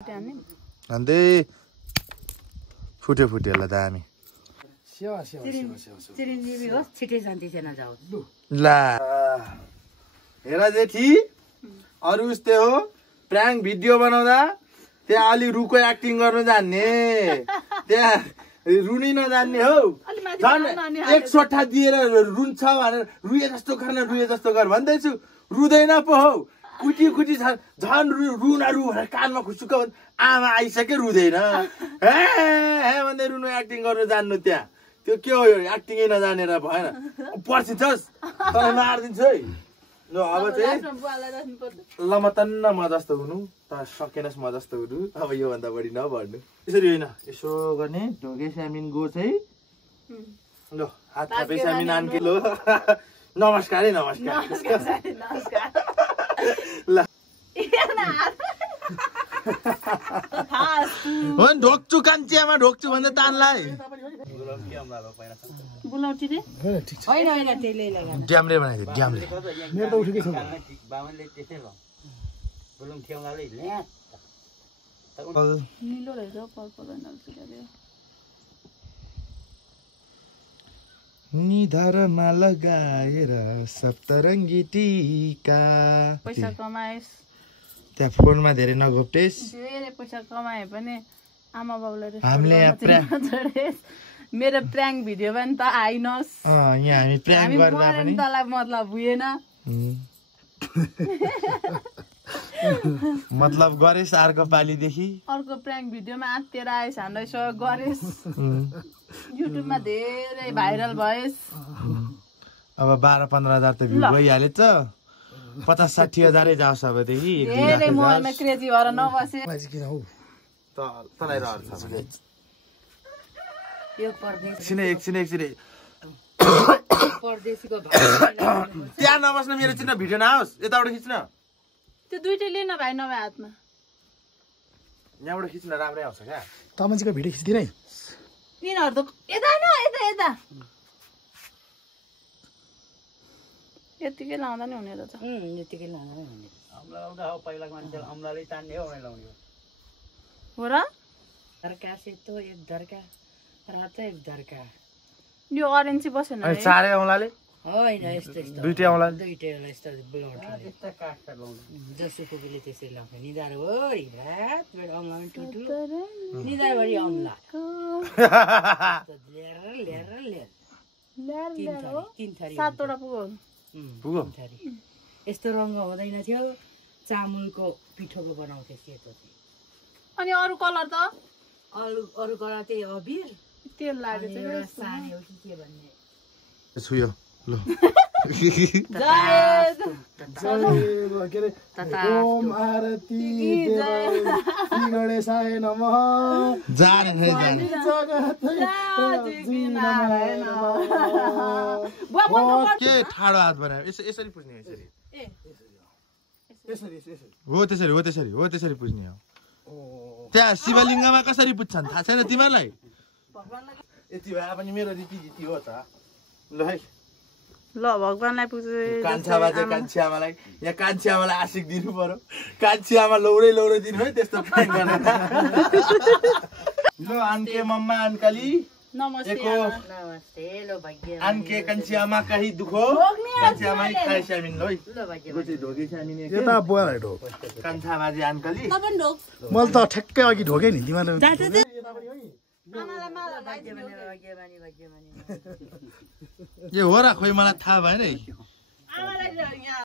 अन्ते फुट्यो ल दामी चिरञ्जीवी होस् छिटै शान्ति सेना जाओस् ला हेर जेठी अरु उस्तै हो प्राङ्क भिडियो बनाउँदा त्यहाँ अलि रुको एक्टिङ गर्नु जान्ने त्यहाँ रुनी नजान्ने हो झन् एक सोठा दिएर रुन्छ भनेर रुए जस्तो गर भन्दैछु रुँदैन पो हौ कुटी झन् रु भनेर कानमा खुसुक्क आमा आइसक्यो रुँदैन हे भन्दै रुनु एक्टिङ गर्नु जान्नु त्यहाँ त्यो के हो एक्टिङै नजानेर भएन पर्छिन्छस् तँलाई मारिदिन्छु है ल अब चाहिँ ल म तन्न म जस्तो हुनु त सकेनस् म जस्तो हुनु अब योभन्दा बढी नभर्नु यसरी होइन यसो गर्ने ढोगे स्यामिन गो चाहिँ ल हात थापे स्यामिन आन्के लो नमस्कार है नमस्कार ल ढोक्छु कान्छियामा ढोक्छु भन्दा तानलाई ड्याम्रे बनाइदियो ड्याम्रे मेरो त उठेकै छ बामनले त्यसै भयो बुलुङ ठेउलाले निलो रहेछ पर्पल निधारमा लगाएर सप्तरङ्गी टीका पैसा कमाएस् त्यहाँ फोनमा धेरै नघोप्टेस् धेरै पैसा कमाए पनि आमा बाउलाई हामीले मेरो प्राङ्क भिडियो पनि त आइनस् यहाँ हामी प्राङ्क गर्दा पनि तलाई मतलब भुएन मतलब गरेस् अर्को पालीदेखि अर्को प्राङ्क भिडियोमा आत्तेर आएस् हामीलाई सहयोग गरेस् युट्युबमा धेरै भाइरल भएस् अब 12-15 हजार त भ्यू भइहालेछ 50-60 हजारै जाओस् अबदेखि धेरै मोबाइलमा क्रेजी भएर नबसे किन हौ तलाई रहर छ भने यो परदेशी एकछिन परदेशीको त्यहाँ नबस्न मेरो चिन्ह भिडियो नआओस् यताबाट खिच्न त्यो दुईटै लिन भाइ नभए हातमा यहाँबाट खिच्न राम्रै आउँछ क्या तमजीको भिडियो खिच्दिन है तिनीहरु त यता न यता यतिकै लाउँदा नि हुने रहेछ यतिकै लाउँदा नि हुने अम्ला लाउँदा हो पहिलाको मान्छेले अम्लाले तान्ने हो भने लाउने हो र दरका सेतो एक दरका रातो एक दरका यो ऑरेन्ज बसेन है चारै अम्लाले होइन यस्तो दुईटै अम्ला दुईटैलाई यस्तो ब्लड यस्तो काट्छ लाउनु जसुको बेले त्यसरी लाउँछ निदार हो रात बेर अम्लामा टुटु निदार भरि अम्ला लिएर तीन थरी 7 वटा पुग्यो यस्तो रंग हुँदैन थियो चामलको पिठोको बनाउँथे सेतो अनि अरु कलर त अरु कलर त्यही अबिर तेल लाग्यो चाहिँ सानी हो के भन्ने छुयो ल जय जय ओम आरती देव गणेशाय नमः जाने जगत के ठाडो हात बनायो यसरी पुज्ने हो त्यसरी पुज्ने हो त्यहाँ शिवलिङ्गमा कसरी पुज्छन् थाहा छैन तिमीलाई यति भए पनि मेरो रीति हो त ल है ल भगवानलाई पुज्छु कान्छा बाजे कान्छी आमालाई यहाँ कान्छी आमालाई आशिक दिनु पर्यो कान्छी आमा लौरै दिनु है त्यस्तो प्राङ्क गर्न ल आन्के मम्मा अन्कली नमस्ते नमस्ते लो भाग्य आन्के कान्छी आमा कही दुखो कान्छी आमा खाइ स्यामिन ल भाग्य गोची ढोगे स्यामिन यता बोलाइ ढोक कान्छा बाजे अन्कली तपाईं ढोक मैले त ठ्याक्कै अघि ढोके नि तिमीले ये हो र खोइ मलाई थाहा भएन है